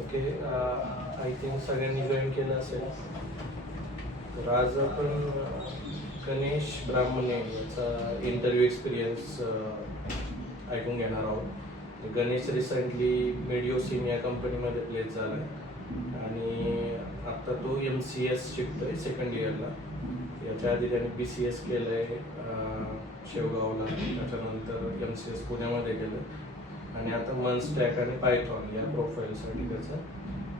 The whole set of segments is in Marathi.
ओके, आय थिंक सगळ्यांनी जॉईन केलं असेल. तर आज आपण गणेश ब्राह्मणे याचा इंटरव्ह्यू एक्सपिरियन्स ऐकून घेणार आहोत. गणेश रिसेंटली मेडिओसिन या कंपनीमध्ये प्लेस झाला आहे आणि आत्ता तो MCS शिकतो आहे सेकंड इयरला. याच्या आधी त्याने BCS केलं आहे शेवगावला, त्याच्यानंतर MCS पुण्यामध्ये केलं आणि आता मनस्टॅक आणि पायथॉन या प्रोफाईलसाठी त्याचं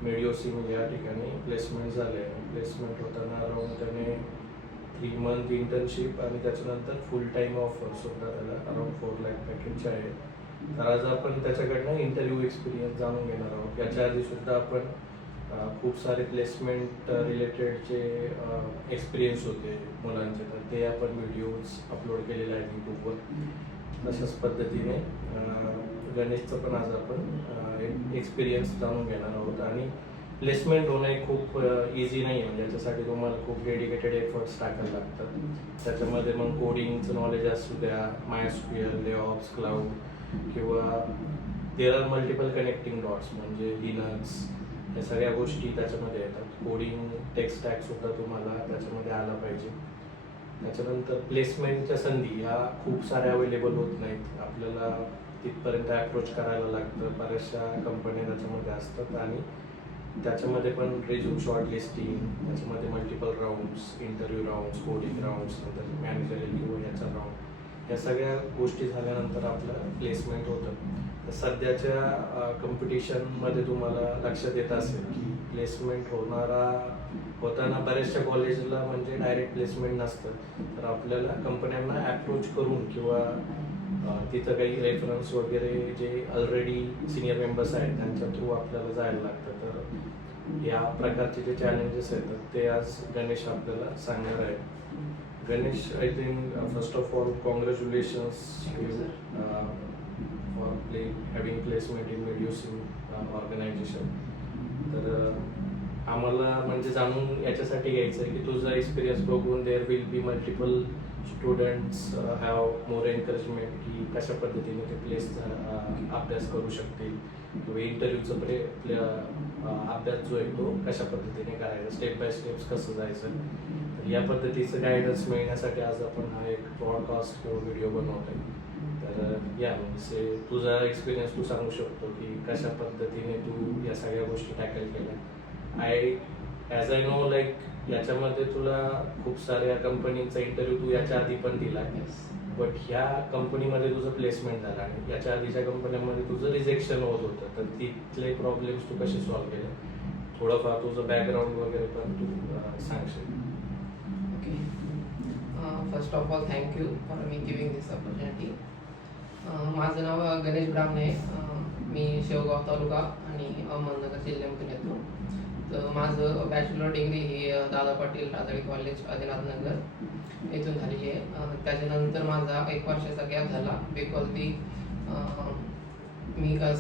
मेडिओसिन या ठिकाणी प्लेसमेंट झालं आहे. प्लेसमेंट होताना अराऊंड त्याने 3 मंथ इंटर्नशिप आणि त्याच्यानंतर फुल टाईम ऑफरसुद्धा त्याला अराऊंड 4 लाख पॅकेज आहे. तर आज आपण त्याच्याकडनं इंटरव्ह्यू एक्सपिरियन्स जाणून घेणार आहोत. याच्या आधीसुद्धा आपण खूप सारे प्लेसमेंट रिलेटेडचे एक्सपिरियन्स होते मुलांचे, तर ते आपण व्हिडिओज अपलोड केलेले आहेत यूट्यूबवर. तशाच पद्धतीने गणेशचं पण आज आपण एक्सपिरियन्स जाणून घेणार आहोत. आणि प्लेसमेंट होणं हे खूप इझी नाही आहे, म्हणजे याच्यासाठी तुम्हाला खूप डेडिकेटेड एफर्ट्स टाकायला लागतात. त्याच्यामध्ये मग कोडिंगचं नॉलेज असू द्या, MySQL, DevOps, क्लाउड किंवा there are multiple connecting dots म्हणजे लिनक्स, या सगळ्या गोष्टी त्याच्यामध्ये येतात. कोडिंग टेक स्टॅकसुद्धा तुम्हाला त्याच्यामध्ये आला पाहिजे. त्याच्यानंतर प्लेसमेंटच्या संधी ह्या खूप साऱ्या अवेलेबल होत नाहीत. आपल्याला तिथपर्यंत अप्रोच करायला लागतं. बऱ्याचशा कंपन्या त्याच्यामध्ये असतात आणि त्याच्यामध्ये पण रिझ्यूम शॉर्ट लिस्टिंग, त्याच्यामध्ये multiple rounds, interview rounds, coding rounds, नंतर मॅनेजरियल किंवा याचा राऊंड, या सगळ्या गोष्टी झाल्यानंतर आपलं प्लेसमेंट होतं. तर सध्याच्या कॉम्पिटिशनमध्ये तुम्हाला लक्षात येत असेल की प्लेसमेंट होताना बऱ्याचशा कॉलेजला म्हणजे डायरेक्ट प्लेसमेंट नसतं. तर आपल्याला कंपन्यांना अप्रोच करून किंवा तिथं काही रेफरन्स वगैरे जे ऑलरेडी सिनियर मेंबर्स आहेत त्यांच्या थ्रू आपल्याला जायला लागतं. तर या प्रकारचे जे चॅलेंजेस आहेत ते आज गणेश आपल्याला सांगणार आहे. Ganesh, I think first of all congratulations for having placement in Mediocin organisation. तर आम्हाला म्हणजे जाणून याच्यासाठी घ्यायचं आहे की तुझा एक्सपिरियन्स बघून there will be multiple students have more encouragement की कशा पद्धतीने ते अभ्यास करू शकतील किंवा इंटरव्ह्यूचं अभ्यास जो आहे तो कशा पद्धतीने करायचा, स्टेप बाय स्टेप्स कसं जायचं. तर या पद्धतीचं गायडन्स मिळण्यासाठी आज आपण हा एक ब्रॉडकास्ट किंवा व्हिडिओ बनवतो आहे. तर या म्हणजे तुझा एक्सपिरियन्स तू सांगू शकतो की कशा पद्धतीने तू या सगळ्या गोष्टी टॅकल केल्या. ॲज आय नो लाईक याच्यामध्ये तुला खूप साऱ्या कंपनीचा इंटरव्ह्यू तू याच्या आधी पण दिला, बट ह्या कंपनीमध्ये तुझं प्लेसमेंट झालं आणि याच्या आधीच्या कंपन्यांमध्ये तुझं रिजेक्शन होत होतं. तर तिथले प्रॉब्लेम्स तू कसे सॉल्व्ह केले, थोडंफार तुझं बॅकग्राऊंड वगैरे पण तू सांगशील. Okay, first of all thank you for me giving this opportunity. माझं नाव गणेश ब्राह्मणे. मी शेवगाव तालुका आणि अहमदनगर जिल्ह्यामधून येतो. तर माझं बॅचलर डिग्री ही दादा पाटील राजळी कॉलेज आदिनाथनगर येथून झालेली आहे. त्याच्यानंतर माझा 1 वर्षाचा गॅप झाला बिकॉज मी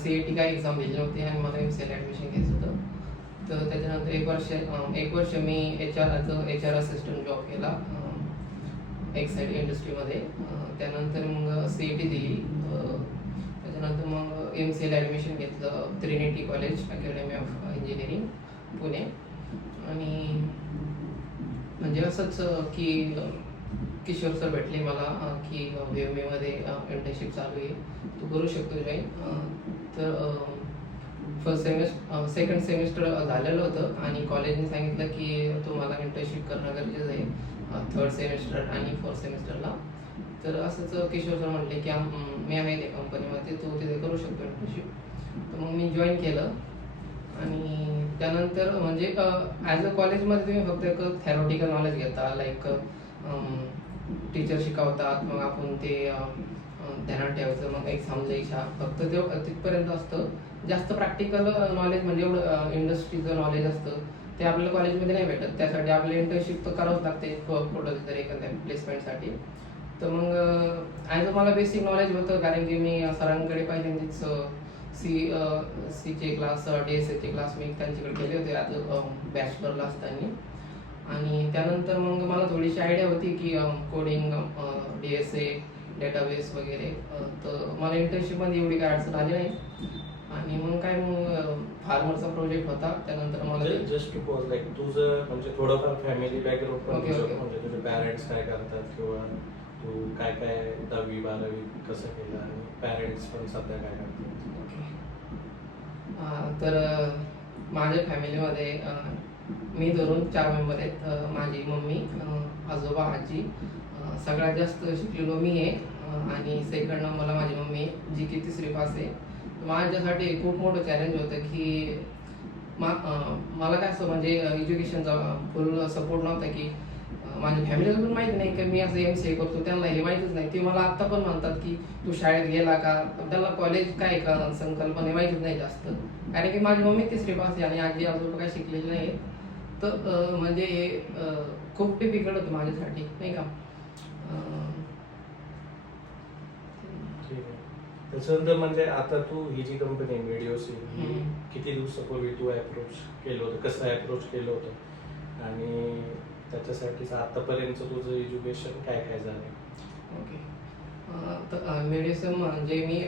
CAT काय एक्झाम दिली नव्हती आणि मला MCL ॲडमिशन घ्यायचं होतं. तर त्याच्यानंतर 1 वर्ष मी HR असिस्टंट जॉब केला एक्साईड इंडस्ट्रीमध्ये. त्यानंतर मग CAT दिली. त्याच्यानंतर मग MCL ॲडमिशन घेतलं Trinity college academy of engineering Pune. आणि म्हणजे असंच की किशोर सर भेटले मला की VMAमध्ये इंटर्नशिप चालू आहे, तू करू शकतो जॉईन. तर सेकंड सेमिस्टर झालेलं होतं आणि कॉलेजने सांगितलं की तुम्हाला इंटर्नशिप करणं गरजेचं आहे 3rd सेमिस्टर आणि 4th सेमिस्टरला. तर असंच किशोर सर म्हटले की मी आहे त्या कंपनीमध्ये, तू तिथे करू शकतो इंटर्नशिप. तर मग मी जॉईन केलं. आणि त्यानंतर म्हणजे ॲज अ कॉलेजमध्ये तुम्ही फक्त एक थेरॉटिकल नॉलेज घेता, लाईक टीचर शिकवतात, मग आपण ते ध्यानात ठेवायचं, मग एक्झाम द्यायच्या, फक्त ते तिथपर्यंत असतं. जास्त प्रॅक्टिकल नॉलेज म्हणजे एवढं इंडस्ट्रीचं नॉलेज असतं ते आपल्याला कॉलेजमध्ये नाही भेटत. त्यासाठी आपल्याला इंटर्नशिप तर करावंच लागते कुठं तरी एखाद्या प्लेसमेंटसाठी. तर मग ॲज अ मला बेसिक नॉलेज होतं, कारण की मी सरांकडे पहिल्यांदाच सीचे क्लास, DSAचे क्लास मी त्यांच्याकडे केले होते ॲज अ बॅचलरला असताना. आणि त्यानंतर मग मला थोडीशी आयडिया होती की कोडिंग, DSA, डेटाबेस वगैरे. तर मला इंटर्नशिपमध्ये एवढी काय अडचण आली नाही. आणि मग काय मग फार्मरचा प्रोजेक्ट होता त्यानंतर मला ते- जस्ट टू पॉज लाईक तुझं म्हणजे थोडंफार फॅमिली बॅकग्राऊंड पण Okay, तुझं, okay. म्हणजे तुझे पॅरेंट्स काय करतात किंवा तू काय काय 10वी-12वी कसं केलं आणि पॅरेंट्स पण सध्या काय करतात. ओके. तर माझ्या फॅमिलीमध्ये मी धरून 4 मेंबर आहेत. माझी मम्मी, आजोबा, आजी. सगळ्यात जास्त शिकलेलो मी आहे आणि सेकंड मला माझी मम्मी आहे, जी की 3री पास आहे. माझ्यासाठी खूप मोठं चॅलेंज होतं की मला काय असं म्हणजे एज्युकेशनचा फुल सपोर्ट नव्हता की माझ्या फॅमिलीला पण माहिती नाही की मी असं MCA करतो, त्यांना हे माहितीच नाही. ते मला आत्ता पण म्हणतात की तू शाळेत गेला का, पण त्यांना कॉलेज काय का संकल्पना हे माहितीच नाही जास्त. कारण की माझी मम्मी 3री पास आहे आणि आजी आजोबा काही शिकलेले नाही आहेत. तर म्हणजे हे खूप डिफिकल्ट होतं माझ्यासाठी, नाही का. ठीक आहे. त्याच्यानंतर म्हणजे आता तू ही जी कंपनी आहे व्हिडिओसी, हम्म. किती दिवसापूर्वी तू अप्रोच केलं होतं, कसं अप्रोच केलं होतं आणि त्याच्यासाठीच आतापर्यंत तुझं एज्युकेशन काय काय झालं. ओके. तर मेडिसिन म्हणजे मी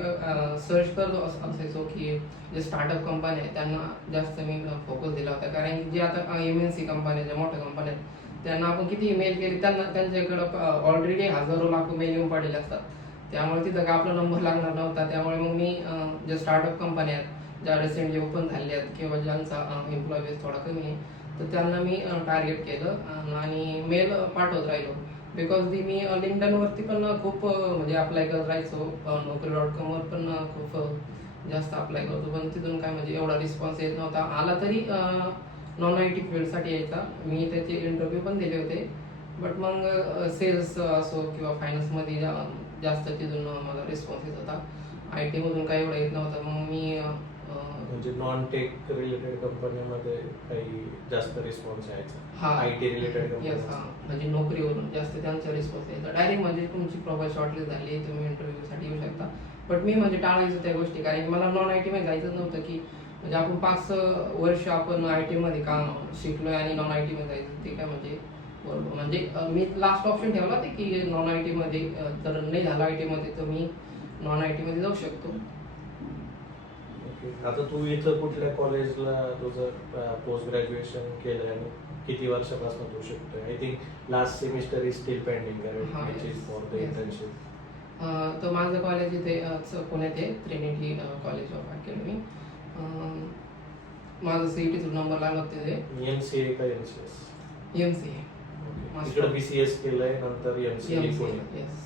सर्च करतो असायचो की जे स्टार्टअप कंपन्या आहेत त्यांना जास्त मी फोकस दिला होता. कारण की जे आता MNC कंपन्या, ज्या मोठ्या कंपन्या आहेत त्यांना आपण किती मेल केले, त्यांच्याकडं ऑलरेडी हजारो लाखो मेल येऊन पडलेले असतात. त्यामुळे तिथं का आपला नंबर लागणार नव्हता. त्यामुळे मग मी ज्या स्टार्टअप कंपन्या आहेत, ज्या रिसेंटली ओपन झाल्या आहेत किंवा ज्यांचा एम्प्लॉय बेस थोडा कमी आहे, तर त्यांना मी टार्गेट केलं आणि मेल पाठवत राहिलो. बिकॉज मी लिंक्डइनवरती पण खूप म्हणजे अप्लाय करत राहायचो. Naukri.com वर पण खूप जास्त अप्लाय करतो, पण तिथून काय म्हणजे एवढा रिस्पॉन्स येत नव्हता. आला तरी नॉन IT फील्डसाठी यायचा. मी त्याचे इंटरव्ह्यू पण दिले होते, बट मग सेल्स असो किंवा फायनान्समध्ये जास्त तिथून मला रिस्पॉन्स येत होता. IT मधून काही एवढं येत नव्हतं. मग मी म्हणजे नॉन टेक रिलेटेड कंपन्यांमध्ये काही जास्त रिस्पॉन्स यायचा. हा IT रिलेटेड येस, हा म्हणजे नोकरीवरून जास्त त्यांचा रिस्पॉन्स यायचा. डायरेक्ट म्हणजे तुमची प्रोफाईल शॉर्टलिस्ट झाली, तुम्ही इंटरव्ह्यूसाठी येऊ शकता. बट मी म्हणजे टाळायचो त्या गोष्टी, कारण की मला नॉन IT मध्ये जायचं नव्हतं. की म्हणजे आपण 5 वर्ष आपण IT मध्ये काम शिकलोय आणि नॉन IT मध्ये जायचं, ते काय म्हणजे बरोबर. म्हणजे मी लास्ट ऑप्शन ठेवला ते की नॉन IT मध्ये जर नाही झालं IT मध्ये तर मी नॉन IT मध्ये जाऊ शकतो. ओके. आता तू इथं कुठल्या कॉलेजला तुझं पोस्ट ग्रॅज्युएशन केलंय आणि किती वर्षापासून तू शिकतोय. I think last semester is still pending हा, which is yes. For the Yes. Internship. तर माझं कॉलेज इथे पुण्यात आहे, ट्रिनिटी कॉलेज ऑफ अकॅडमी. माझं CET नंबर लागला तिथे MCA का MCS? MCA. Master. तिकडे BCS केलंय, नंतर MCA पुणे. येस.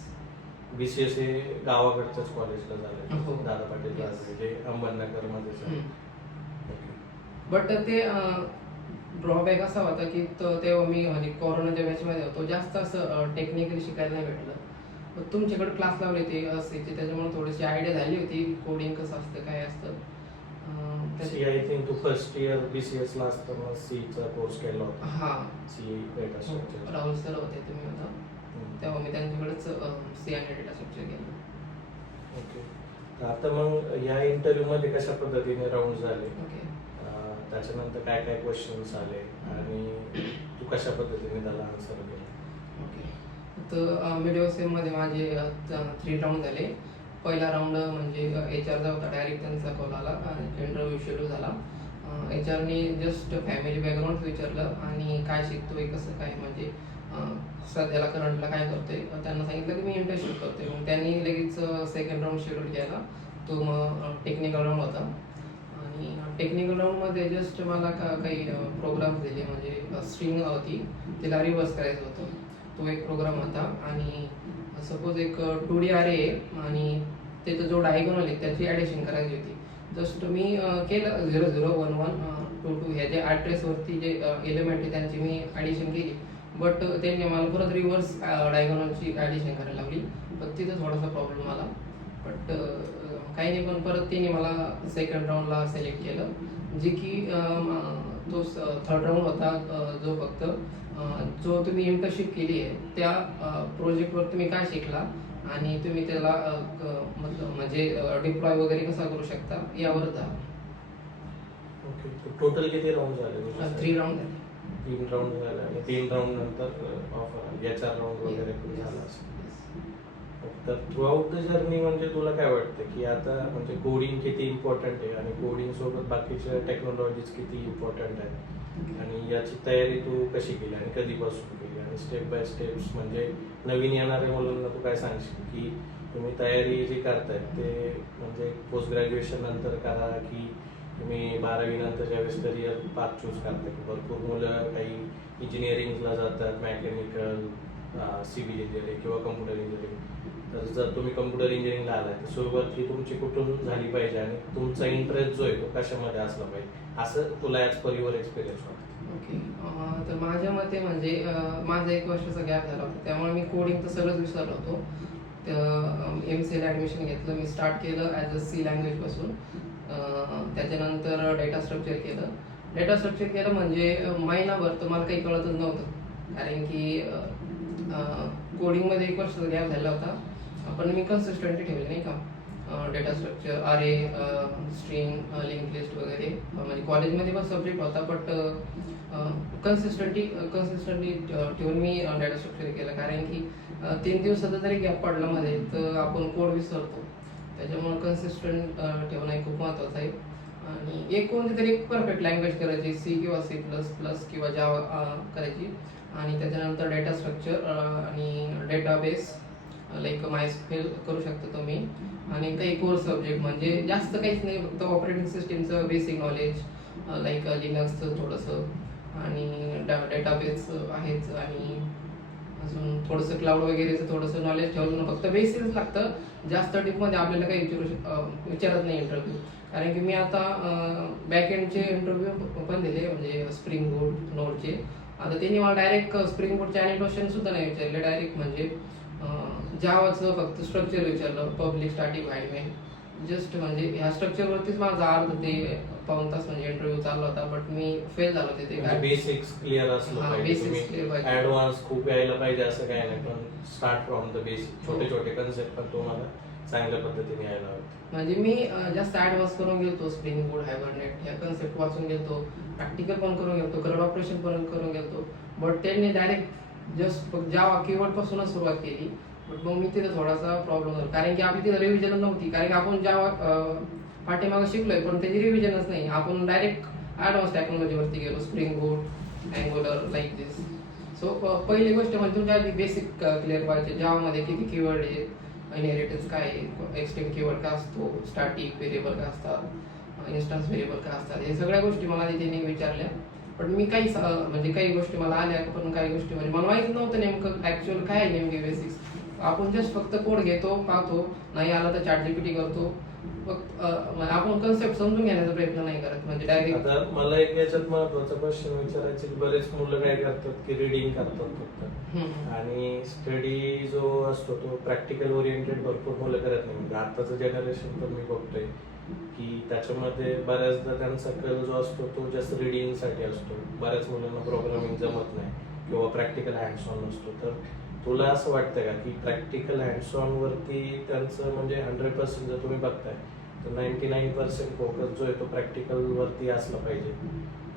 BCS हे गावाकडच्याच कॉलेजला झालंय, हो. दादा पाटील Yes. राजळे, जे अहमदनगर मध्येच आहे. ओके. बट ते ड्रॉबॅक असा होता की तेव्हा मी म्हणजे कोरोनाच्या बॅचमध्ये होतो, जास्त असं टेक्निकली शिकायला नाही भेटलं. मग तुमच्याकडे क्लास लावले ते असायचे, त्याच्यामुळे थोडीशी आयडिया झाली होती कोडिंग कसं असतं, काय असतं. सी आय थिंक तू फर्स्ट इयर BCS ला असताना सीचा कोर्स केला होता. हा, C data structure. Rahul sir होते तुम्ही होता, तेव्हा मी त्यांच्याकडेच C आणि डेटा स्ट्रक्चर केलं. ओके. तर आता मग या इंटरव्ह्यू मध्ये कशा पद्धतीने राऊंड झाले, ओके. त्याच्यानंतर काय काय क्वेश्चन्स आले आणि तू कशा पद्धतीने त्याला आन्सर केलं. ओके. तर व्हिडिओ मध्ये माझे 3 राऊंड झाले. पहिला राऊंड म्हणजे HR होता, डायरेक्ट त्यांचा कॉल आला आणि इंटरव्ह्यू शेड्यूल झाला. HR जस्ट फॅमिली बॅकग्राऊंड विचारलं आणि काय शिकतोय, कसं काय म्हणजे सध्याला करंटला काय करतोय. त्यांना सांगितलं की मी इंटर्नशिप करतोय. मग त्यांनी लगेच सेकंड राऊंड शेड्यूल केला. तो मग टेक्निकल राऊंड होता आणि टेक्निकल राऊंडमध्ये जस्ट मला काही प्रोग्राम्स दिले, म्हणजे स्ट्रिंग होती तिला रिव्हर्स करायचं होतं. तो एक प्रोग्राम होता आणि सपोज एक 2D array आहे आणि त्याचा जो डायगोनल आहे त्याची ॲडिशन करायची होती. जस्ट मी केलं 0 0 1 1 2 2 ह्या जे ॲड्रेसवरती जे एलिमेंट आहे त्यांची मी ॲडिशन केली. बट त्यांनी मला परत रिव्हर्स डायगोनलची ॲडिशन करायला लावली. पण तिथं थोडासा प्रॉब्लेम आला. बट काही नाही, पण परत त्यांनी मला सेकंड राऊंडला सिलेक्ट केलं, जे की तो थर्ड राऊंड होता. जो फक्त जो तुम्ही इंटर्नशिप केली आहे त्या प्रोजेक्टवर तुम्ही काय शिकला आणि तुम्ही त्याला म्हणजे डिप्लॉय वगैरे कसा करू शकता यावर जा. ओके. टोटल किती राऊंड झाले? 3 राऊंड झाले. 3 राऊंड झाले आणि 3 राऊंड नंतर ऑफर आली. HR राऊंड वगैरे पण झाला असेल. तर थ्रूआउट द जर्नी म्हणजे तुला काय वाटतं की आता म्हणजे कोडिंग किती इम्पॉर्टंट आहे आणि कोडिंग सोबत बाकीच्या टेक्नॉलॉजीज किती इम्पॉर्टंट आहेत आणि याची तयारी तू कशी केली आणि कधीपासून केली आणि स्टेप बाय स्टेप्स म्हणजे नवीन येणाऱ्या मुलांना तू काय सांगशील की तुम्ही तयारी जी करताय ते म्हणजे पोस्ट ग्रॅज्युएशन नंतर करा की तुम्ही 12वी नंतर ज्यावेळेस करिअर पाथ चूज करता की भरपूर मुलं काही इंजिनिअरिंगला जातात मेकॅनिकल सिव्हिल इंजिनिअरिंग किंवा कम्प्युटर इंजिनिअरिंग तर जर तुम्ही कम्प्युटर इंजिनिअरिंगला आलाय तर सुरुवात ही तुमची कुठून झाली पाहिजे आणि तुमचा इंटरेस्ट जो आहे तो कशामध्ये असला पाहिजे असं तुला ॲज पर युअर एक्सपिरियन्स वाटतं. ओके. तर माझ्या मते म्हणजे माझा 1 वर्षाचा गॅप झाला होता त्यामुळे मी कोडिंग तर सगळंच विसरलो होतो. तर MCA ला ॲडमिशन घेतलं. मी स्टार्ट केलं ॲज अ सी लँग्वेजपासून. त्याच्यानंतर डेटा स्ट्रक्चर केलं. डेटा स्ट्रक्चर केलं म्हणजे महिनाभर तर मला काही कळतच नव्हतं कारण की कोडिंगमध्ये 1 वर्षाचा गॅप झाला होता. पण मी कन्सिस्टंटली ठेवली नाही का डेटा स्ट्रक्चर अरे स्ट्रिंग लिंक लिस्ट वगैरे म्हणजे कॉलेजमध्ये पण सब्जेक्ट होता बट कन्सिस्टंटली ठेवून मी डेटा स्ट्रक्चर केलं कारण की 3 दिवसाचा जरी गॅप पडला मध्ये तर आपण कोड विसरतो त्याच्यामुळे कन्सिस्टंट ठेवणं हे खूप महत्त्वाचं आहे आणि एक कोणती तरी एक परफेक्ट लँग्वेज करायची C किंवा C++ किंवा जावा करायची आणि त्याच्यानंतर डेटा स्ट्रक्चर आणि डेटाबेस लाईक MySQL करू शकता तुम्ही आणि काही कोर सब्जेक्ट म्हणजे जास्त काहीच नाही फक्त ऑपरेटिंग सिस्टीमचं बेसिक नॉलेज लाईक लिनक्सचं थोडंसं आणि डेटाबेस आहेच आणि अजून थोडंसं क्लाउड वगैरेचं थोडंसं नॉलेज ठेवलं फक्त बेसिकच लागतं. जास्त डीपमध्ये आपल्याला काही विचारत नाही इंटरव्ह्यू कारण की मी आता बॅकएंडचे इंटरव्ह्यू पण दिले म्हणजे स्प्रिंग बोट नोडचे. आता त्यांनी मला डायरेक्ट स्प्रिंग बोटचे अॅनिमेशन सुद्धा नाही विचारले डायरेक्ट म्हणजे जावाचं फक्त स्ट्रक्चर विचारलं पब्लिक स्टॅटिक हायमेन जस्ट म्हणजे ह्या स्ट्रक्चरवरतीच माझा अर्ध ते पाऊण तास म्हणजे इंटरव्ह्यू चालला होता बट मी फेल झालो तिथे. बेसिक्स क्लिअर असलं हा, पाहिजे basics clear पाहिजे. ऍडव्हान्स खूप यायला पाहिजे असं काही नाही पण स्टार्ट फ्रॉम द बेसिक छोटे छोटे कन्सेप्ट पण तुम्हाला चांगल्या पद्धतीने यायला हवे. म्हणजे मी जास्त ऍडव्हान्स करून गेलतो स्प्रिंग बोर्ड हायबरनेट ह्या कन्सेप्ट वाचून गेलतो प्रॅक्टिकल पण करून गेलतो करंट ऑपरेशन पण करून गेलतो बट त्यांनी डायरेक्ट जस्ट जावा कीवर्ड पासूनच सुरुवात केली बट मग मी तिथे थोडासा प्रॉब्लेम झाला कारण की आपली तिथे रिव्हिजन नव्हती कारण की आपण जावा पाठीमागं शिकलोय पण त्याची रिव्हिजनच नाही आपण डायरेक्ट ऍडव्हान्स टेक्नॉलॉजीवरती गेलो स्प्रिंग बोर्ड अँगुलर लाईक दिस. सो पहिली गोष्ट म्हणजे तुमच्या आधी बेसिक क्लिअर पाहिजे जावामध्ये किती कीवर्ड आहे इनहेरिटन्स काय आहे एक्सटेंड कीवर्ड का असतो स्टॅटिक व्हेरिएबल का असतात इन्स्टन्स व्हेरिएबल का असतात हे सगळ्या गोष्टी मला तिथे विचारल्या पण मी काही म्हणजे काही गोष्टी मला आल्या पण काही गोष्टी म्हणजे मला माहित नव्हतं नेमकं ऍक्च्युअल काय आहे नेमके बेसिक्स. आपण जस्ट फक्त कोड घेतो पाहतो नाही आला तर ChatGPT करतो फक्त आपण कन्सेप्ट समजून घेण्याचा प्रयत्न नाही करत म्हणजे डायरेक्ट. आता मला एक याच्यात महत्वाचा क्वेश्चन विचारायचे की बरेच मुलं काय करतात की रीडिंग करतात फक्त आणि स्टडी जो असतो तो प्रॅक्टिकल ओरिएंटेड भरपूर मुलं करत नाही म्हणजे आताचं जनरेशन पण मी बघतोय की त्याच्यामध्ये बऱ्याचदा त्यांचा कल जो असतो तो जास्त रीडिंगसाठी असतो. बऱ्याच मुलांना प्रोग्रामिंग जमत नाही किंवा प्रॅक्टिकल हँड्स ऑन नसतो. तर तुला असं वाटतं का की प्रॅक्टिकल हँड्स ऑन वरती त्यांचं म्हणजे 100% जर तुम्ही बघताय तर 99% फोकस जो आहे तो प्रॅक्टिकल वरती असला पाहिजे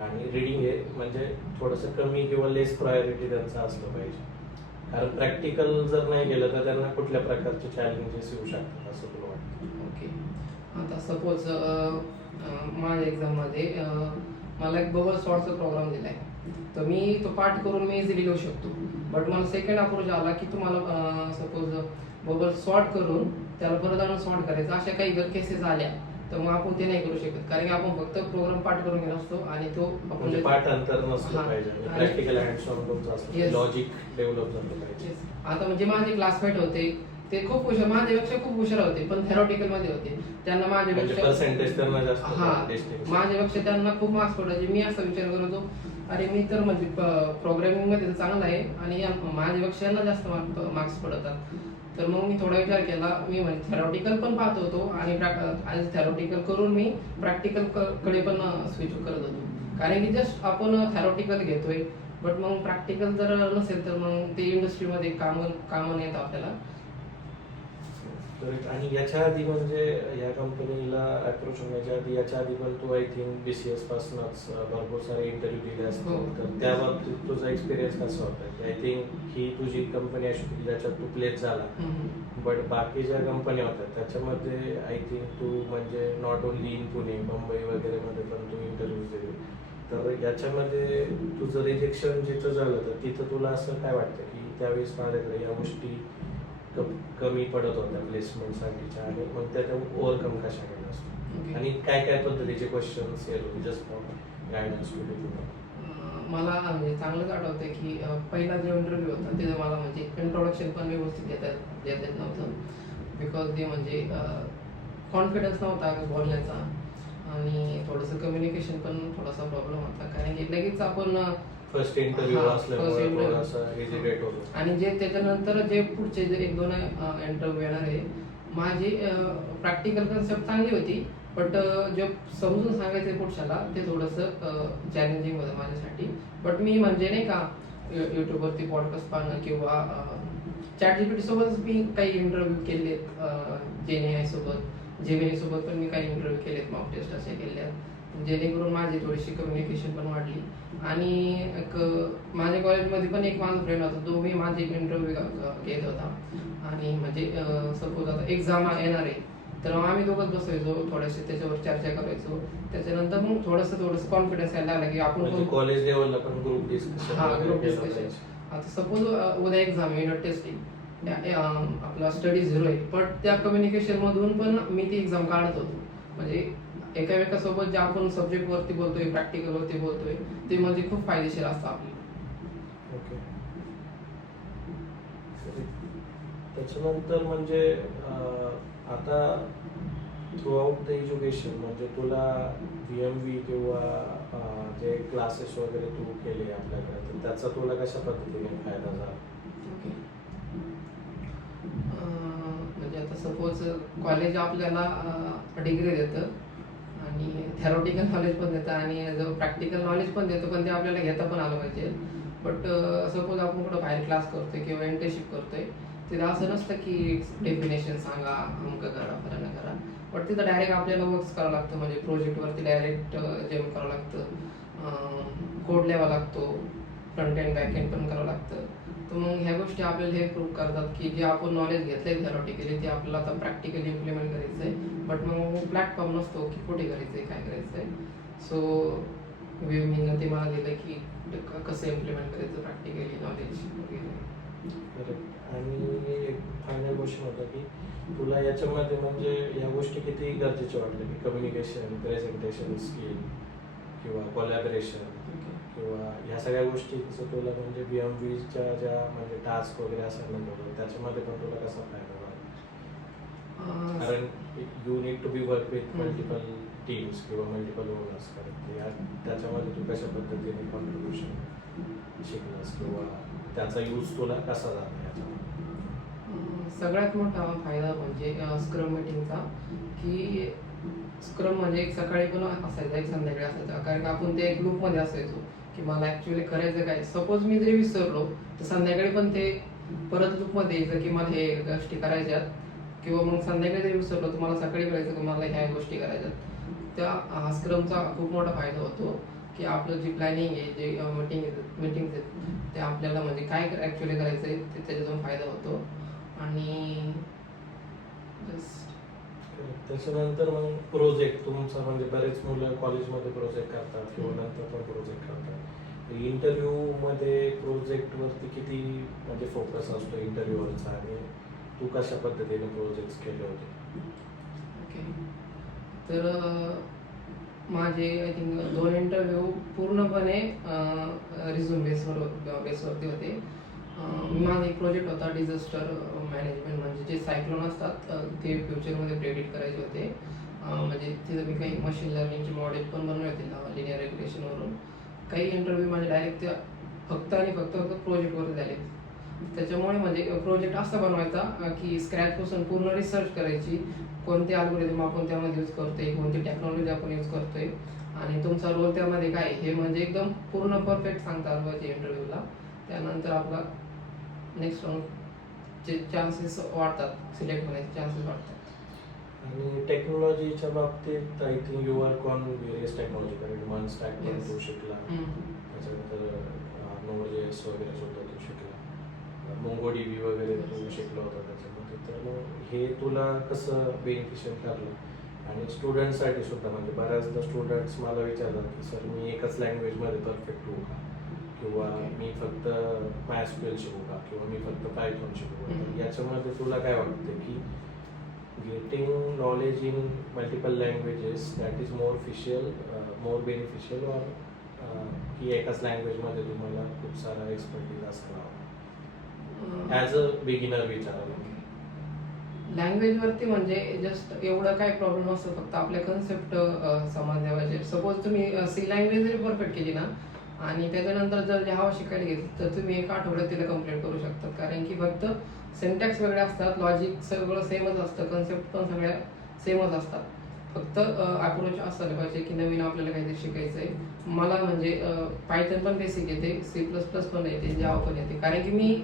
आणि रिडिंग हे म्हणजे थोडंसं कमी किंवा लेस प्रायोरिटी त्यांचं असलं पाहिजे कारण प्रॅक्टिकल जर नाही केलं तर त्यांना कुठल्या प्रकारचे चॅलेंजेस येऊ शकतात असं तुला वाटतं? ओके. आता सपोज माझ्या एक्झाममध्ये मला एक बबल सॉर्टचा प्रोग्राम दिलाय तर मी तो पाठ करून मी इझिली लिहू शकतो बट मला सेकंड अप्रोच आला की तुम्हाला सपोज बबल सॉर्ट करून त्याला परत आणून सॉर्ट करायचं अशा काही जर केसेस आल्या तर मग आपण ते नाही करू शकत कारण की आपण फक्त प्रोग्राम पाठ करून घेत असतो आणि तो म्हणजे पाठांतर नसलं पाहिजे प्रॅक्टिकल हँड्स ऑन तुमचं असलं लॉजिक डेव्हलप झालं पाहिजे. आता म्हणजे माझे क्लासमेट होते ते खूप हुशार माझ्यापेक्षा खूप हुशार होते पण थेरॉटिकल मध्ये होते त्यांना माझ्यापेक्षा पर्सेंटेज त्यांना जास्त माझ्यापेक्षा त्यांना खूप मार्क्स पडायचे. मी असा विचार करत होतो अरे मी तर म्हणजे प्रोग्रामिंग मध्ये तर चांगला आहे आणि माझ्यापेक्षा यांना जास्त मार्क्स पडतात. तर मग मी थोडा विचार केला मी म्हणजे थेरॉटिकल पण पाहत होतो आणि थेरॉटिकल करून मी प्रॅक्टिकल कडे पण स्विच करत होतो कारण की जस्ट आपण थेरॉटिकल घेतोय बट मग प्रॅक्टिकल जर नसेल तर मग ते इंडस्ट्रीमध्ये कामं येतं आपल्याला. तर आणि याच्या आधी म्हणजे या कंपनीला अप्रोच होण्याच्या आधी याच्या आधी पण तू आय थिंक BCS पासूनच भरपूर सारे इंटरव्ह्यू दिले हो. असतील, तर त्या बाबतीत तुझा एक्सपिरियन्स कसा होता? आय थिंक ही तुझी कंपनी अशी होती ज्याच्यात तू प्लेस झाला, बट बाकी ज्या कंपन्या होत्या त्याच्यामध्ये आय थिंक तू म्हणजे not only in Pune, Mumbai वगैरे मध्ये पण तू इंटरव्ह्यू दिले, तर याच्यामध्ये तुझं रिजेक्शन जिथं झालं तर तिथं तुला असं काय वाटतं की त्यावेळेस माझ्याकडे या गोष्टी कमी पडत होत्या प्लेसमेंटसाठीच्या, आणि मग त्या ओव्हरकम कशा केल्या असतात आणि काय काय पद्धतीचे क्वेश्चन्स येत होते जस्ट फॉर गायडन्स टू मला म्हणजे चांगलंच आठवतंय की पहिला जो इंटरव्ह्यू होता तिथे मला म्हणजे इंट्रोडक्शन पण व्यवस्थित देता येत नव्हतं, बिकॉज ते म्हणजे कॉन्फिडन्स नव्हता बोलण्याचा आणि थोडंसं कम्युनिकेशन पण थोडासा प्रॉब्लेम होता, कारण की लगेच आपण फर्स्ट इंटरव्ह्यू हा, असल्यामुळे first interview. थोडासा हेजिटेट होतो. आणि जे त्याच्यानंतर जे पुढचे जे 1-2 इंटरव्ह्यू येणार आहे, माझी प्रॅक्टिकल कन्सेप्ट चांगली होती, बट जे समजून सांगायचं पुढच्याला ते थोडंसं चॅलेंजिंग होतं माझ्यासाठी. बट मी म्हणजे नाही का यूट्यूबवरती पॉडकास्ट पाहणं किंवा ChatGPT सोबतच मी काही इंटरव्ह्यू केलेत, जेमिनी सोबत पण मी काही इंटरव्ह्यू केलेत, मॉक टेस्ट असे केले आहेत, जेणेकरून माझी थोडीशी कम्युनिकेशन पण वाढली. आणि एक माझ्या कॉलेजमध्ये पण एक माझा फ्रेंड होता, तो मी माझे इंटरव्ह्यू घेत होता, आणि म्हणजे सपोज आता एक्झाम येणार आहे तर मग आम्ही दोघंच बसायचो, थोडेसे त्याच्यावर चर्चा करायचो, त्याच्यानंतर मग थोडंसं कॉन्फिडन्स यायला लागला की आपण कॉलेज लेवलला पण ग्रुप डिस्कशन. हा, ग्रुप डिस्कशन. आता सपोज उद्या एक्झाम आहे, युनिट टेस्टिंग, आपला स्टडी झिरो आहे, पण त्या कम्युनिकेशन मधून पण मी ती एक्झाम काढत होतो. म्हणजे एकामेकासोबत जे आपण सब्जेक्ट वरती बोलतोय, प्रॅक्टिकल वरती बोलतोय, ते म्हणजे खूप फायदेशीर असतं आपल्याला. ओके. त्याच्यानंतर म्हणजे आता थ्रू आउट द एज्युकेशन म्हणजे तुला VMV किंवा जे क्लासेस वगैरे तू केले आपल्याकडे, तर त्याचा तुला कशा पद्धतीने फायदा झाला? ओके. म्हणजे आता सपोज कॉलेज आपल्याला डिग्री देतं आणि थेरॉटिकल नॉलेज पण देतं आणि जो प्रॅक्टिकल नॉलेज पण देतो, पण ते आपल्याला घेता पण आलं पाहिजे. बट सपोज आपण कुठं बाहेर क्लास करतोय किंवा इंटर्नशिप करतोय, तिथं असं नसतं की डेफिनेशन सांगा, अमुक करा, फलाना करा, बट तिथं डायरेक्ट आपल्याला वर्क्स करावं लागतं. म्हणजे प्रोजेक्टवरती डायरेक्ट जेम करावं लागतं, कोड लिहावा लागतो, फ्रंट एंड बॅक एंड पण करावं लागतं. तर मग ह्या गोष्टी आपल्याला हे प्रूव्ह करतात की जे आपण नॉलेज घेतलंय थेरॉटिकली ते आपल्याला आता प्रॅक्टिकली इम्प्लिमेंट करायचं आहे. बट मग प्लॅटफॉर्म नसतो की कुठे करायचं आहे, काय करायचं आहे. सो VME ते मला दिलं की कसं इम्प्लिमेंट करायचं प्रॅक्टिकली नॉलेज वगैरे. आणि एक फायनल क्वेश्चन होता की तुला याच्यामध्ये म्हणजे या गोष्टी किती गरजेच्या वाटल्या की कम्युनिकेशन, प्रेझेंटेशन स्किल किंवा कोलॅबरेशन किंवा ह्या सगळ्या गोष्टीचं तुला म्हणजे VMVच्या ज्या म्हणजे टास्क वगैरे असायला होतं त्याच्यामध्ये पण तुला कसा फायदा झाला? कारण you need to be work with multiple teams किंवा मल्टिपल ओनर्स, त्याच्यामध्ये तू कशा पद्धतीने कॉन्ट्रीब्युशन शिकलास किंवा त्याचा यूज तुला कसा झाला याच्यामध्ये? सगळ्यात मोठा फायदा म्हणजे स्क्रम मीटिंगचा, की स्क्रम म्हणजे एक सकाळी पण असायचा, एक संध्याकाळी असायचा, कारण आपण ते एक ग्रुपमध्ये असायचो की मला ॲक्च्युली करायचं काय. सपोज मी जरी विसरलो तर संध्याकाळी पण ते परत ग्रुपमध्ये यायचं की मला हे गोष्टी करायच्यात, किंवा मग संध्याकाळी जरी विसरलो तर मला सकाळी करायचं की मला ह्या गोष्टी करायच्यात. त्या स्क्रमचा खूप मोठा फायदा होतो की आपलं जी प्लॅनिंग आहे, जे मीटिंग्स आहेत, ते आपल्याला म्हणजे काय ॲक्च्युली करायचं आहे ते त्याच्यातून फायदा होतो. आणि त्याच्यानंतर मग प्रोजेक्ट तुमचा म्हणजे बरेच मुलं कॉलेजमध्ये प्रोजेक्ट करतात किंवा नंतर पण प्रोजेक्ट करतात. इंटरव्ह्यूमध्ये प्रोजेक्टवरती किती म्हणजे फोकस असतो इंटरव्ह्यूवरचा, आणि तू कशा पद्धतीने प्रोजेक्ट केले होते? ओके. तर माझे आय थिंक 2 इंटरव्ह्यू पूर्णपणे रिझ्यूम बेसवरती होते. माझा एक प्रोजेक्ट होता डिझास्टर मॅनेजमेंट, म्हणजे जे सायक्लोन असतात ते फ्युचरमध्ये प्रेडिक्ट करायचे होते. म्हणजे तिथं मी काही मशीन लर्निंगचे मॉडेल पण बनवले होते लिनियर रेग्युलेशनवरून. काही इंटरव्ह्यू माझे डायरेक्ट त्या फक्त प्रोजेक्टवर झाले. त्याच्यामुळे म्हणजे प्रोजेक्ट असा बनवायचा की स्क्रॅचपासून पूर्ण रिसर्च करायची, कोणते अल्गोरिदम आपण त्यामध्ये यूज करतोय, कोणती टेक्नॉलॉजी आपण यूज करतोय आणि तुमचा रोल त्यामध्ये काय, हे म्हणजे एकदम पूर्ण परफेक्ट सांगता आलं पाहिजे इंटरव्ह्यूला. त्यानंतर आपला नेक्स्ट राऊंड चान्सेस वाढतात, सिलेक्ट होण्याचे चान्सेस वाढतात. आणि टेक्नॉलॉजीच्या बाबतीत I think you work on various technology, कारण मन स्टॅक पण Yes. तू शिकला, त्याच्यानंतर नोड.js वगैरे सुद्धा तू शिकला, MongoDB वगैरे तू Yes. शिकला होता त्याच्यामध्ये. तर मग हे तुला कसं बेनिफिशियल ठरलं? आणि स्टुडंटसाठी सुद्धा, म्हणजे बऱ्याचदा स्टुडंट्स मला विचारतात की सर मी एकच लँग्वेजमध्ये परफेक्ट होऊ का, किंवा मी फक्त MySQL शिकू का, किंवा मी फक्त Python शिकू का. तर याच्यामध्ये तुला काय वाटतं की getting knowledge in multiple languages that is more beneficial, और की एकाच लँग्वेजमध्ये तुम्हाला खूप सारा एक्सपर्टीज असावा ॲज अ बिगिनर विचारायला? लँग्वेजवरती म्हणजे जस्ट एवढं काय प्रॉब्लेम असतो, फक्त आपल्या कन्सेप्ट समजण्या पाहिजे. सपोज तुम्ही सी लँग्वेज जरी परफेक्ट केली ना, आणि त्याच्यानंतर जर जावा शिकायला घेतली तर तुम्ही एक आठवड्यात तिला कम्प्लीट करू शकता, कारण की फक्त सिंटॅक्स वेगळे असतात, लॉजिक सगळं सेमच असतं, कन्सेप्ट पण सगळ्या सेमच असतात. फक्त अप्रोच असायला पाहिजे की नवीन आपल्याला काहीतरी शिकायचं आहे. मला म्हणजे पायथन पण बेसिक येते, C++ पण येते, जावा पण येते, कारण की मी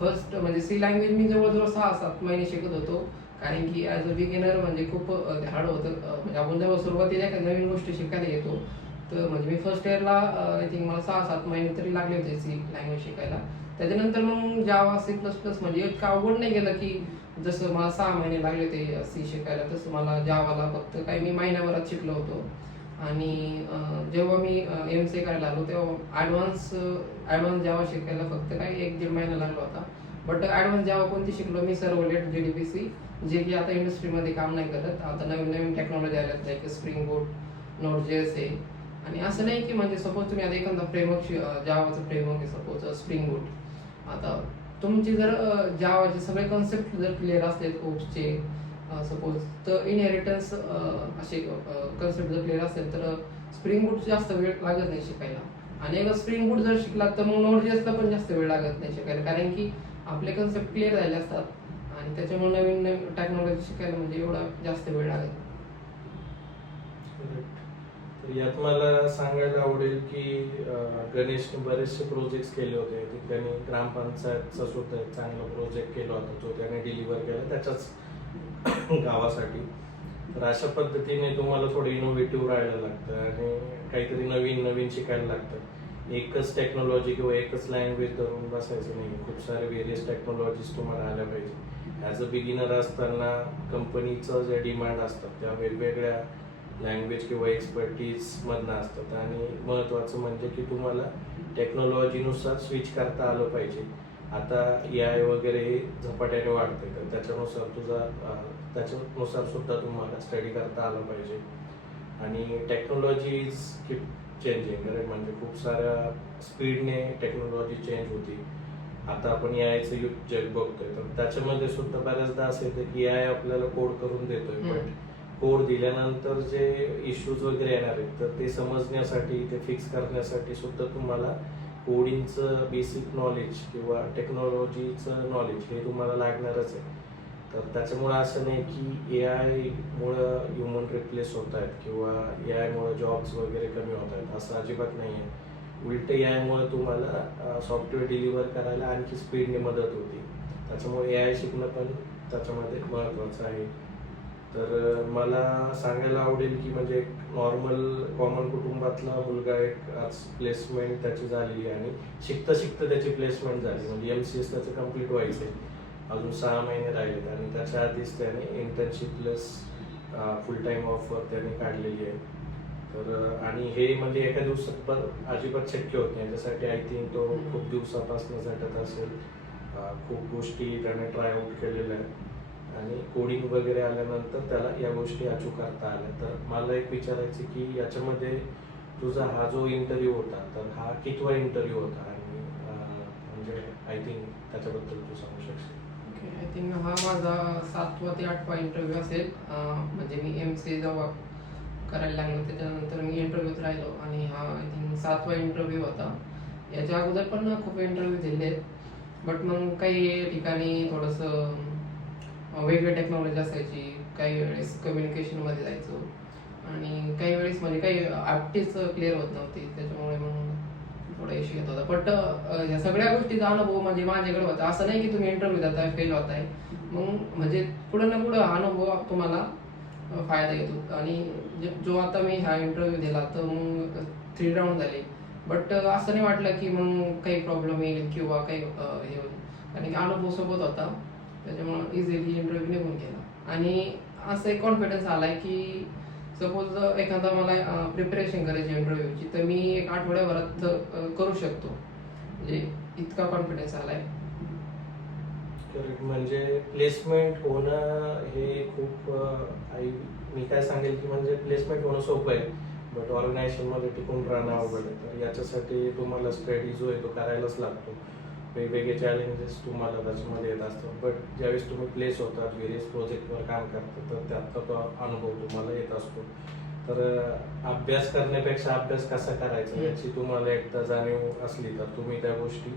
फर्स्ट म्हणजे सी लँग्वेज मी जवळजवळ 6-7 महिने शिकत होतो, कारण की ॲज अ बिगिनर म्हणजे खूप हार्ड होतं. म्हणजे आपण जेव्हा सुरुवातीला एखादी नवीन गोष्ट शिकायला येतो, तर म्हणजे मी फर्स्ट इयरला आय थिंक मला 6-7 महिने तरी लागले होते सी लँग्वेज शिकायला. त्याच्यानंतर मग जावा C++ म्हणजे इतकं अवघड नाही गेलं की जसं मला 6 महिने लागले होते सी शिकायला, तसं मला जावाला फक्त काही मी महिन्याभरात शिकलो होतो. आणि जेव्हा मी MCA करायला आलो तेव्हा ॲडव्हान्स जावा शिकायला फक्त काही 1-1.5 महिना लागला होता. बट ॲडव्हान्स जावा कोणती शिकलो मी, सर्व्हलेट, JDBC, जे की आता इंडस्ट्रीमध्ये काम नाही करत. आता नवीन नवीन टेक्नॉलॉजी आल्यात, लाईक स्प्रिंग बूट, Node.js आहे. आणि असं नाही की म्हणजे सपोज तुम्ही आता एखादा फ्रेमवर्क जावाचं फ्रेमवर्क आहे, सपोज स्प्रिंग बूट. आता तुमची जर जावाचे सगळे कन्सेप्ट जर क्लिअर असले कोर्सचे, सपोज तर इनहेरिटन्स असे कन्सेप्ट जर क्लिअर असेल तर स्प्रिंग बूट जास्त वेळ लागत नाही शिकायला. आणि एकदा स्प्रिंग बूट जर शिकलात तर मग Node.js ला पण जास्त वेळ लागत नाही शिकायला, कारण की आपले कन्सेप्ट क्लिअर झाले असतात, आणि त्याच्यामुळे नवीन नवीन टेक्नॉलॉजी शिकायला म्हणजे एवढा जास्त वेळ लागत नाही. तर यात मला सांगायला आवडेल की गणेशने बरेचसे प्रोजेक्ट्स केले होते. त्याने ग्रामपंचायतचा सुद्धा एक चांगला प्रोजेक्ट केला होता, जो त्याने डिलिव्हर केला त्याच्याच गावासाठी. तर अशा पद्धतीने तुम्हाला थोडं इनोव्हेटिव्ह राहायला लागतं आणि काहीतरी नवीन नवीन शिकायला लागतं. एकच टेक्नॉलॉजी किंवा एकच लँग्वेज धरून बसायचं नाही, खूप सारे व्हेरियस टेक्नॉलॉजीज तुम्हाला आल्या पाहिजे. ॲज अ बिगिनर असताना कंपनीचं जे डिमांड असतात त्या वेगवेगळ्या लँग्वेज किंवा एक्सपर्टीजमधनं असतात. आणि महत्त्वाचं म्हणजे की तुम्हाला टेक्नॉलॉजीनुसार स्विच करता आलं पाहिजे. आता AI वगैरे हे झपाट्याने वाढते, तर त्याच्यानुसार सुद्धा तुम्हाला स्टडी करता आलं पाहिजे. आणि टेक्नॉलॉजी इज कीप चेंजिंग, म्हणजे खूप साऱ्या स्पीडने टेक्नॉलॉजी चेंज होती. आता आपण AIचं युग जग बघतोय, तर त्याच्यामध्ये सुद्धा बऱ्याचदा असं येतं की AI आपल्याला कोड करून देतोय, बट कोड दिल्यानंतर जे इश्यूज वगैरे येणार आहेत तर ते समजण्यासाठी, ते फिक्स करण्यासाठी सुद्धा तुम्हाला कोडिंगचं बेसिक नॉलेज किंवा टेक्नॉलॉजीचं नॉलेज हे तुम्हाला लागणारच आहे. तर त्याच्यामुळे असं नाही की AI मुळं ह्युमन रिप्लेस होत आहेत किंवा AI मुळं जॉब्स वगैरे कमी होत आहेत, असं अजिबात नाही आहे. उलट AI मुळं तुम्हाला सॉफ्टवेअर डिलिव्हर करायला आणखी स्पीडने मदत होती. त्याच्यामुळे AI शिकणं पण त्याच्यामध्ये महत्त्वाचं आहे. तर मला सांगायला आवडेल की म्हणजे एक नॉर्मल कॉमन कुटुंबातला मुलगा एक आज प्लेसमेंट त्याची झालेली आहे, आणि शिकता शिकता त्याची प्लेसमेंट झाली. म्हणजे MCS त्याचं कम्प्लीट व्हायचं आहे, अजून 6 महिने राहिलेत, आणि त्याच्या आधीच त्याने इंटर्नशिप प्लस फुल टाईम ऑफर त्याने काढलेली आहे. तर आणि हे म्हणजे एका दिवसात पण अजिबात शक्य होत नाही. त्याच्यासाठी आय थिंक तो खूप दिवसापासून झटत असेल. खूप गोष्टी त्याने ट्राय आउट केलेल्या आहेत, आणि कोडिंग वगैरे आल्यानंतर त्याला या गोष्टी अचीव करता आल्या. तर मला एक विचारायचं की याच्यामध्ये तुझा हा जो इंटरव्ह्यू होता, तर हा कितवा इंटरव्ह्यू होता, आणि म्हणजे आय थिंक त्याच्याबद्दल तू सांगू शकशील? ओके, आय थिंक हा माझा 7वा ते 8वा इंटरव्ह्यू असेल. म्हणजे मी MCA जेव्हा करायला लागलो त्याच्यानंतर मी इंटरव्ह्यूत राहिलो, आणि हा आय थिंक 7वा इंटरव्ह्यू होता. याच्या अगोदर पण खूप इंटरव्ह्यू दिले, बट मग काही ठिकाणी थोडंसं वेगळी टेक्नॉलॉजी असायची, काही वेळेस कम्युनिकेशनमध्ये जायचो, आणि काही वेळेस म्हणजे काही ॲप्टीज क्लिअर होत नव्हती, त्याच्यामुळे मग थोडा इश्यू येत होता. बट ह्या सगळ्या गोष्टीचा अनुभव म्हणजे माझ्याकडे होता. असं नाही की तुम्ही इंटरव्ह्यू देताय फेल होताय, मग म्हणजे पुढे ना पुढे हा अनुभव तुम्हाला फायदा येतो. आणि जो आता मी हा इंटरव्ह्यू दिला तर मग 3 राऊंड झाले, बट असं नाही वाटलं की मग काही प्रॉब्लेम येईल किंवा काही हे होईल, कारण की अनुभव सोबत होता, त्याच्यामुळं इझिली इंटरव्ह्यू निघून गेला. आणि असं एक कॉन्फिडन्स आलाय की सपोज एखादा मला प्रिपरेशन करायची इंटरव्ह्यूची, तर मी एक आठवड्याभरात करू शकतो, म्हणजे इतका कॉन्फिडन्स आलाय. करेक्ट. म्हणजे प्लेसमेंट होणं हे खूप मी काय सांगेल की म्हणजे प्लेसमेंट होणं सोपं आहे, बट ऑर्गनायझेशनमध्ये टिकून राहणं अवघड आहे. तर याच्यासाठी तुम्हाला स्टडी जो आहे तो करायलाच लागतो. वेगवेगळे चॅलेंजेस तुम्हाला त्याच्यामध्ये येत असतात, बट ज्यावेळेस तुम्ही प्लेस होतात, व्हेरियस प्रोजेक्टवर काम करता, तर त्यातला तो अनुभव तुम्हाला येत असतो. तर अभ्यास करण्यापेक्षा अभ्यास कसा करायचा याची तुम्हाला एकदा जाणीव असली तर तुम्ही त्या गोष्टी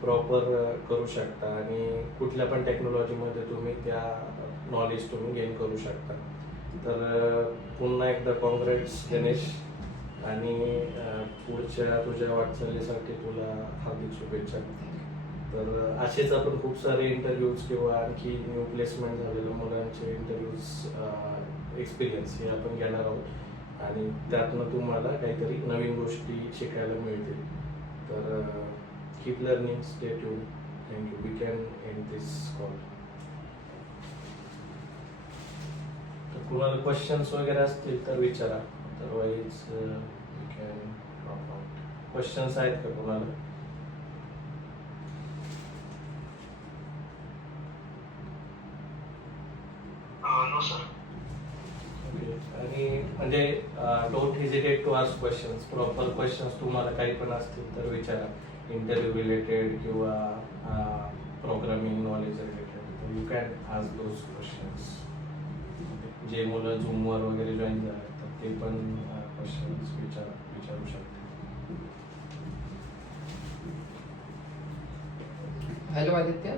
प्रॉपर करू शकता आणि कुठल्या पण टेक्नॉलॉजीमध्ये तुम्ही त्या नॉलेज तुम्ही गेन करू शकता. तर पुन्हा एकदा कॉंग्रॅट्स गणेश, आणि पुढच्या तुझ्या वाटचालीसाठी तुला हार्दिक शुभेच्छा. तर असेच आपण खूप सारे इंटरव्ह्यूज किंवा आणखी न्यू प्लेसमेंट झालेल्या मुलांचे इंटरव्ह्यूज एक्सपिरियन्स हे आपण घेणार आहोत आणि त्यातनं तुम्हाला काहीतरी नवीन गोष्टी शिकायला मिळतील. तर keep learning, stay tune. Thank you. We can end this call. तर कुणाला क्वेश्चन्स वगैरे असतील तर विचारा, otherwise we can drop out. Questions आहेत का कुणाला? No sir. ओके. आणि म्हणजे don't hesitate to ask questions. Proper questions तुम्हाला काही पण असतील तर विचारा, इंटरव्ह्यू रिलेटेड किंवा प्रोग्रामिंग नॉलेज रिलेटेड. तर you can ask those questions. जे मुलं झूमवर वगैरे जॉईन झाले तर ते पण क्वेश्चन्स विचारू शकते. हॅलो आदित्य.